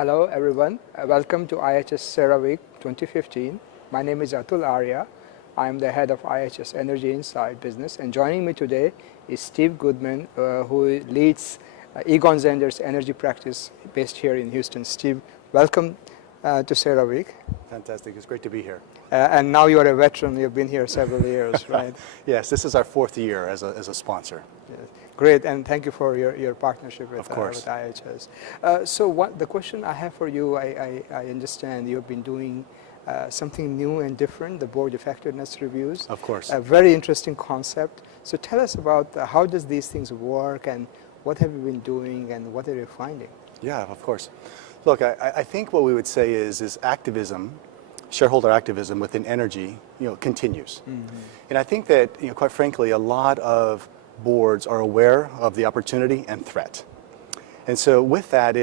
Hello everyone, welcome to IHS CERAWeek 2015. My name is Atul Arya. I am the head of IHS Energy Insight business, and joining me today is Steve Goodman, who leads Egon Zehnder's energy practice based here in Houston. Steve, welcome to CERAWeek. Fantastic, it's great to be here. And now you are a veteran, you've been here several years, right? Yes, this is our fourth year as a sponsor. Yes. Great, and thank you for your partnership with IHS. The question I have for you, I understand you've been doing something new and different, the board effectiveness reviews. Of course. A very interesting concept. So tell us about how does these things work, and what have you been doing, and what are you finding? Yeah, of course. Look, I think what we would say is activism, shareholder activism within energy, continues. Mm-hmm. And I think that, quite frankly, a lot of boards are aware of the opportunity and threat. And so with that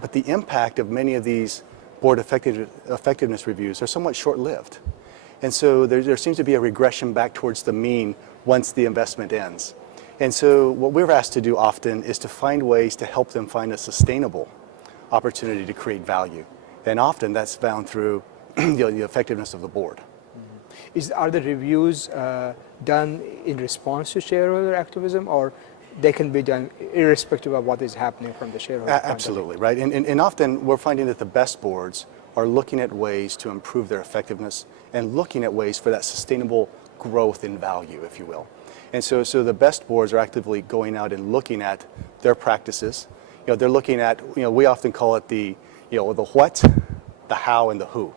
but the impact of many of these board effectiveness reviews are somewhat short-lived. And so there seems to be a regression back towards the mean once the investment ends. And so what we're asked to do often is to find ways to help them find a sustainable opportunity to create value. And often that's found through the effectiveness of the board. Are the reviews done in response to shareholder activism, or they can be done irrespective of what is happening from the shareholder point of view? Absolutely, right. And often we're finding that the best boards are looking at ways to improve their effectiveness and looking at ways for that sustainable growth in value, if you will. And so the best boards are actively going out and looking at their practices. They're looking at, we often call it the what, the how, and the who.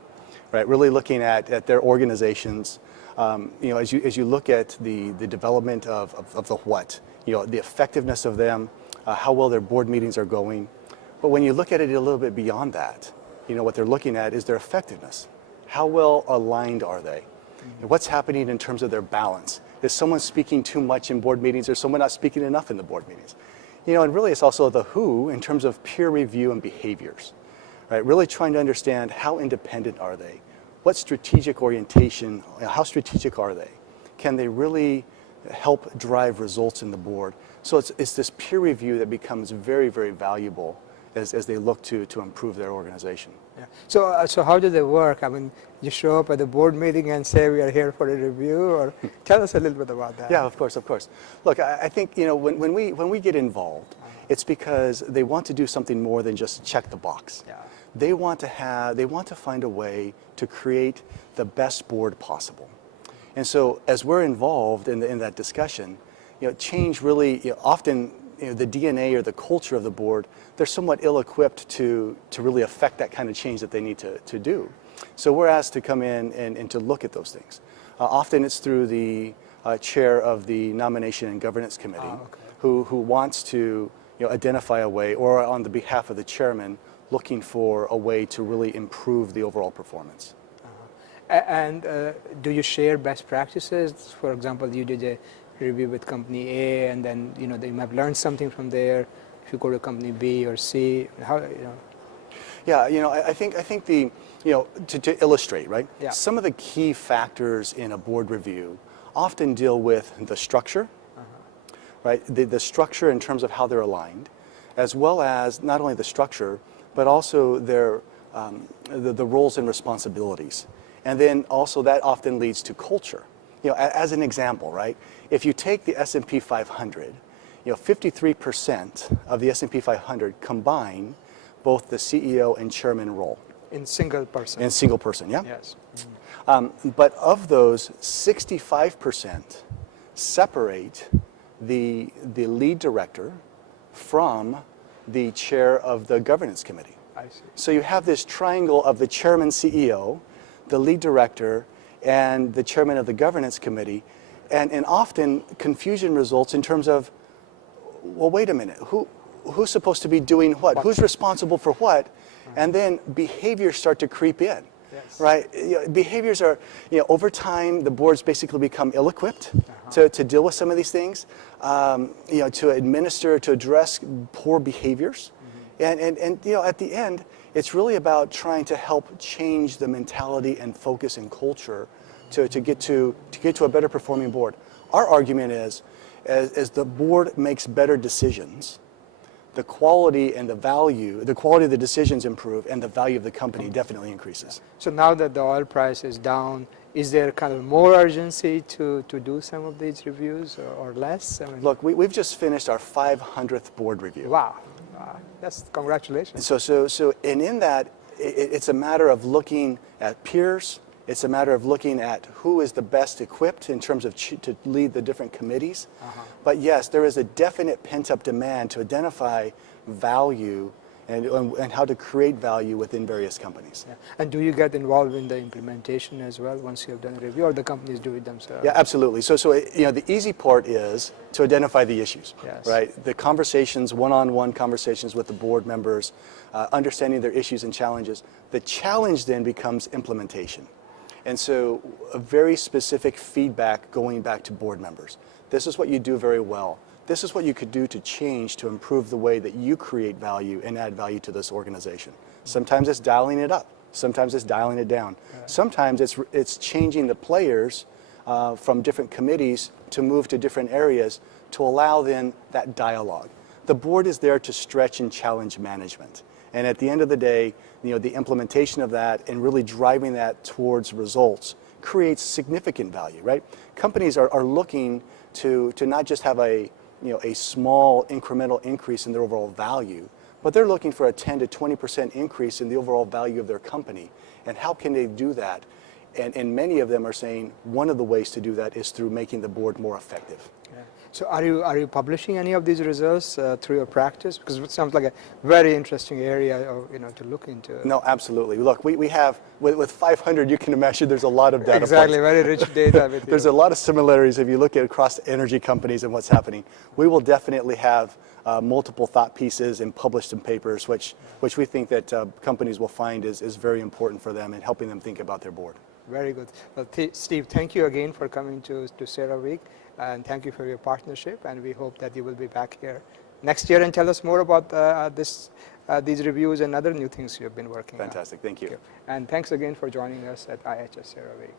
Right, really looking at their organizations, as you look at the development of the what, the effectiveness of them, how well their board meetings are going. But when you look at it a little bit beyond that, what they're looking at is their effectiveness. How well aligned are they? Mm-hmm. What's happening in terms of their balance? Is someone speaking too much in board meetings, or someone not speaking enough in the board meetings? And really it's also the who in terms of peer review and behaviors. Right, really trying to understand how independent are they? What strategic orientation, how strategic are they? Can they really help drive results in the board? So it's this peer review that becomes very, very valuable as they look to improve their organization. Yeah. So how do they work? I mean, you show up at the board meeting and say we are here for a review, or tell us a little bit about that. Yeah, of course. Look, I think when we get involved, it's because they want to do something more than just check the box. Yeah. They want to find a way to create the best board possible. And so as we're involved in that discussion, change really, often the DNA or the culture of the board, they're somewhat ill-equipped to really affect that kind of change that they need to do. So we're asked to come in and to look at those things. Often it's through the chair of the Nomination and Governance Committee, who wants to identify a way, or on the behalf of the chairman, looking for a way to really improve the overall performance. And do you share best practices? For example, you did a review with company A, and then they might have learned something from there. If you go to company B or C, Yeah, I think the to illustrate, right? Yeah. Some of the key factors in a board review often deal with the structure, right? The structure in terms of how they're aligned, as well as not only the structure, but also their the roles and responsibilities. And then also that often leads to culture. As an example, right? If you take the S&P 500, 53% of the S&P 500 combine both the CEO and chairman role. In single person. In single person, yeah? Yes. Mm-hmm. But of those, 65% separate the lead director from the chair of the governance committee. I see. So you have this triangle of the chairman CEO, the lead director, and the chairman of the governance committee, and often confusion results in terms of, well, wait a minute, who's supposed to be doing what? Who's responsible for what? And then behaviors start to creep in. Yes. Right? Behaviors are, over time, the boards basically become ill-equipped to deal with some of these things, to administer, to address poor behaviors. Mm-hmm. And at the end, it's really about trying to help change the mentality and focus and culture to get to a better performing board. Our argument is, as the board makes better decisions, the quality and the value, the quality of the decisions improve, and the value of the company definitely increases. So now that the oil price is down, is there kind of more urgency to do some of these reviews or less? I mean, Look, we've just finished our 500th board review. wow, that's congratulations. And in that, it's a matter of looking at peers. It's a matter of looking at who is the best equipped in terms of to lead the different committees. But yes, there is a definite pent-up demand to identify value and how to create value within various companies. Yeah. And do you get involved in the implementation as well once you have done a review, or the companies do it themselves? Yeah, absolutely. So the easy part is to identify the issues, Yes. right? The conversations, one-on-one conversations with the board members, understanding their issues and challenges. The challenge then becomes implementation. And so a very specific feedback going back to board members. This is what you do very well. This is what you could do to change, to improve the way that you create value and add value to this organization. Sometimes it's dialing it up. Sometimes it's dialing it down. Right. Sometimes it's changing the players from different committees to move to different areas to allow then that dialogue. The board is there to stretch and challenge management. And at the end of the day, the implementation of that and really driving that towards results creates significant value, right? Companies are looking to not just have a small incremental increase in their overall value, but they're looking for a 10 to 20% increase in the overall value of their company. And how can they do that? And many of them are saying one of the ways to do that is through making the board more effective. Yeah. So are you publishing any of these results through your practice? Because it sounds like a very interesting area to look into. No, absolutely. Look, we have, with 500, you can imagine there's a lot of data Exactly, points. very rich data with There's a lot of similarities if you look at across energy companies and what's happening. We will definitely have multiple thought pieces and published in papers, which we think that companies will find is very important for them and helping them think about their board. Very good. Well, Steve, thank you again for coming to CERAWeek, and thank you for your partnership, and we hope that you will be back here next year and tell us more about these reviews and other new things you have been working on. Fantastic. Thank you. And thanks again for joining us at IHS CERAWeek.